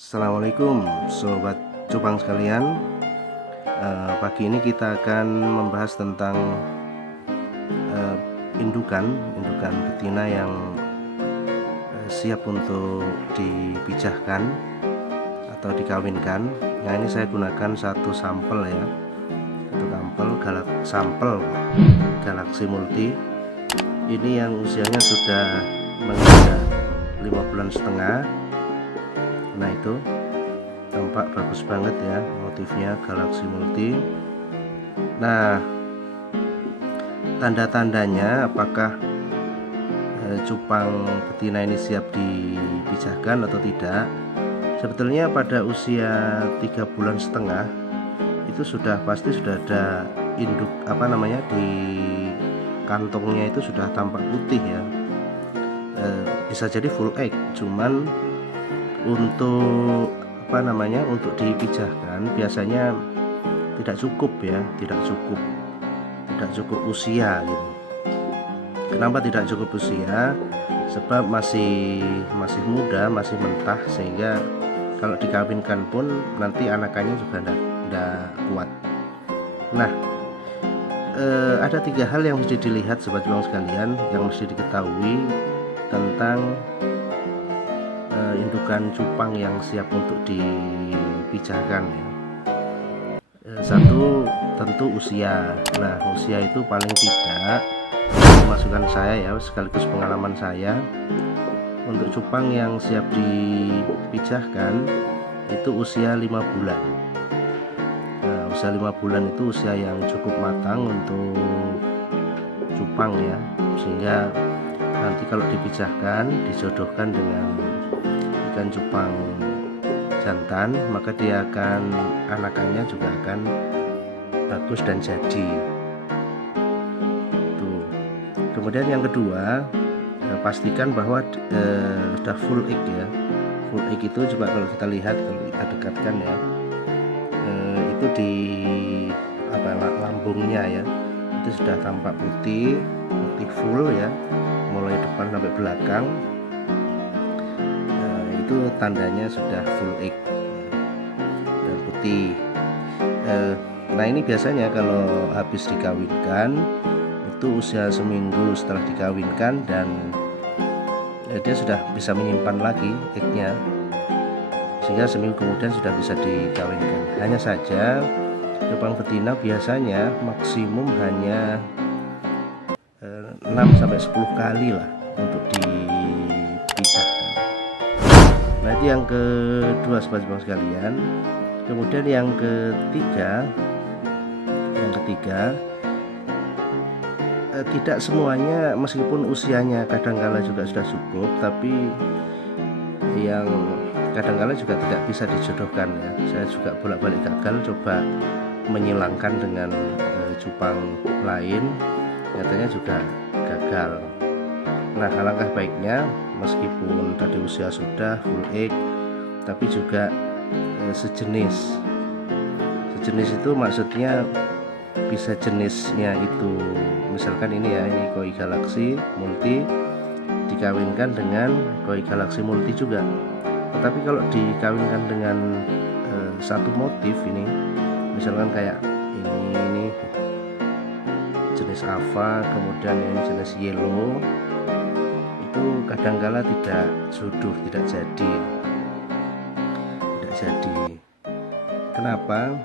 Assalamualaikum sobat cupang sekalian. Pagi ini kita akan membahas tentang indukan betina yang siap untuk dipijahkan atau dikawinkan. Nah, ini saya gunakan satu sampel ya, sampel Galaxy Multi. Ini yang usianya sudah menginjak 5,5 bulan. Nah, itu tampak bagus banget ya, motifnya Galaxy Multi. Nah, tanda-tandanya apakah cupang betina ini siap dipijahkan atau tidak, sebetulnya pada usia 3,5 bulan itu pasti sudah ada induk di kantongnya, itu sudah tampak putih ya. Bisa jadi full egg, cuman untuk untuk dipijahkan biasanya tidak cukup usia gitu. Kenapa tidak cukup usia? Sebab masih muda, masih mentah, sehingga kalau dikawinkan pun nanti anakannya juga tidak kuat. Nah, ada 3 hal yang mesti dilihat sobat cupang sekalian, yang mesti diketahui tentang indukan cupang yang siap untuk dipijahkan ya. Satu, tentu usia. Nah, usia itu paling tidak, masukan saya ya, sekaligus pengalaman saya, untuk cupang yang siap dipijahkan itu usia 5 bulan. Nah, usia 5 bulan itu usia yang cukup matang untuk cupang ya, sehingga nanti kalau dipijahkan, dijodohkan dengan ikan cupang jantan, maka anakannya juga akan bagus dan jadi. Tuh. Kemudian yang kedua, pastikan bahwa sudah full egg ya. Full egg itu coba kalau kita lihat, kalau kita dekatkan ya, itu di lambungnya ya, itu sudah tampak putih full ya, mulai depan sampai belakang. Itu tandanya sudah full egg dan putih. Nah, ini biasanya kalau habis dikawinkan itu usia seminggu setelah dikawinkan, dan dia sudah bisa menyimpan lagi eggnya, sehingga seminggu kemudian sudah bisa dikawinkan. Hanya saja cupang betina biasanya maksimum hanya 6-10 kali lah untuk dipijahkan. Nah, itu yang kedua sobat cupang sekalian. Kemudian yang ketiga, tidak semuanya, meskipun usianya kadangkala juga sudah cukup, tapi yang kadangkala juga tidak bisa dijodohkan ya. Saya juga bolak-balik gagal coba menyilangkan dengan cupang lain, nyatanya juga gagal. Nah, alangkah baiknya meskipun tadi usia sudah full egg, tapi juga sejenis itu maksudnya bisa jenisnya itu, misalkan ini ya, ini koi Galaxy Multi dikawinkan dengan koi Galaxy Multi juga. Tetapi kalau dikawinkan dengan satu motif, ini misalkan kayak ini jenis Ava, kemudian ini jenis Yellow, itu kadangkala tidak jodoh, tidak jadi. Kenapa?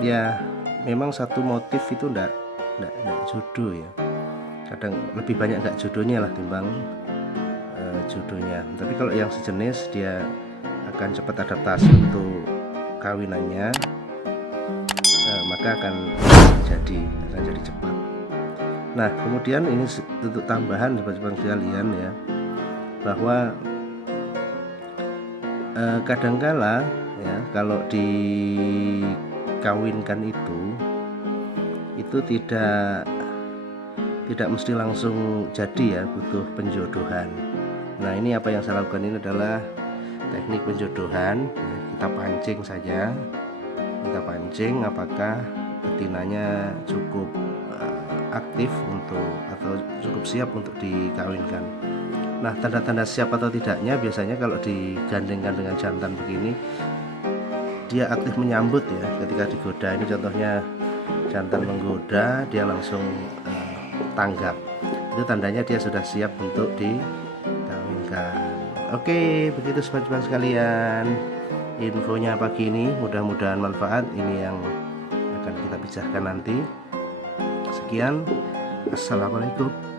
Ya, memang satu motif itu enggak jodoh ya. Kadang lebih banyak enggak jodohnya lah timbang jodohnya. Tapi kalau yang sejenis, dia akan cepat adaptasi untuk kawinannya, maka akan jadi cepat. Nah, kemudian ini untuk tambahan sobat cupang sekalian ya, bahwa kadangkala ya, kalau dikawinkan itu tidak mesti langsung jadi ya, butuh penjodohan. Nah, ini apa yang saya lakukan ini adalah teknik penjodohan ya. Kita pancing saja, apakah betinanya cukup aktif atau cukup siap untuk dikawinkan. Nah, tanda-tanda siap atau tidaknya biasanya kalau digandengkan dengan jantan begini, dia aktif menyambut ya ketika digoda. Ini contohnya jantan menggoda, dia langsung tanggap. Itu tandanya dia sudah siap untuk dikawinkan. Oke, begitu sobat-sobat sekalian. Infonya pagi ini mudah-mudahan manfaat. Ini yang akan kita bicarakan nanti. Sekian, assalamualaikum.